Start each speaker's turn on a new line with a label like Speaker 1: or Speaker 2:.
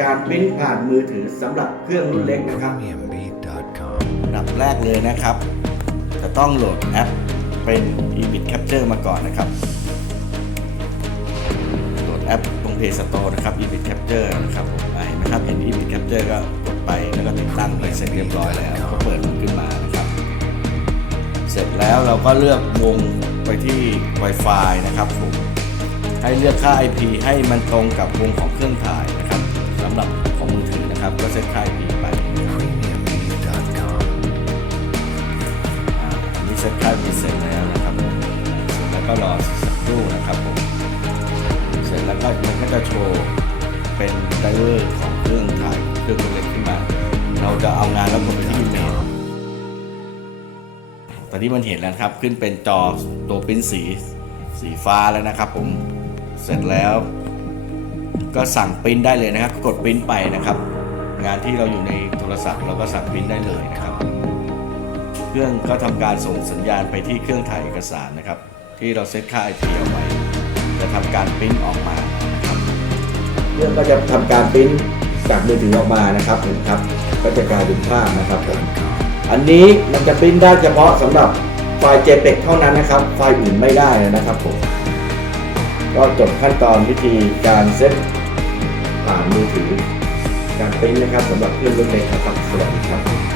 Speaker 1: การปริ้นผ่านมือถือสำหรับเครื่องรุ่นเล็กนะครับ
Speaker 2: premiumbeat.com
Speaker 1: อันดับแรกเลยนะครับ จะต้องโหลดแอปเป็น Ebit Capture มาก่อนนะครับ โหลดแอปตรง Play Store นะครับ Ebit Capture นะครับผมอ่าเห็นไหมครับเห็น Ebit Capture ก็กดไปแล้วก็ติดตั้งไปเสร็จเรียบร้อยแล้วก็เปิดมันขึ้นมานะครับ เสร็จแล้วเราก็เลือกวงไปที่ Wi-Fi นะครับผม ให้เลือกค่า IP ให้มันตรงกับวงของเครื่องถ่ายนะครับสำหรับของมือถือนะครับก็เซตค่า IP ไปอันนี้เซตค่า IP เสร็จแล้วนะครับผมแล้วก็รอสักครู่นะครับผมเสร็จแล้วก็มันก็จะโชว์เป็นไดเวอร์ของเครื่องถ่ายเครื่องเล็กขึ้นมา เราจะเอางานแล้วกดไปที่อีเมลตอนนี้มันเห็นแล้วครับขึ้นเป็นจอตัวปริ้นสีสีฟ้าแล้วนะครับผม เสร็จแล้ว ก็สั่งปริ้นได้เลยนะครับ กดปริ้นไปนะครับ งานที่เราอยู่ในโทรศัพท์เราก็สั่งปริ้นได้เลยนะครับ เครื่องก็ทำการส่งสัญญาณไปที่เครื่องถ่ายเอกสารนะครับ ที่เราเซตค่า IP เอาไว้ จะทำการปริ้นออกมานะครับเครื่องก็จะทำการปริ้นจากมือถือออกมานะครับเห็นครับ ก็จะกลายเป็นภาพนะครับผมอันนี้มันจะปริ้นได้เฉพาะสำหรับไฟล์ JPEG เท่านั้นนะครับ ไฟล์อื่นไม่ได้นะครับผม ก็จบขั้นตอนวิธีการเซตผ่านมือถือ การปริ้นนะครับสำหรับเครื่องเล็กๆนะครับสวัสดีครับ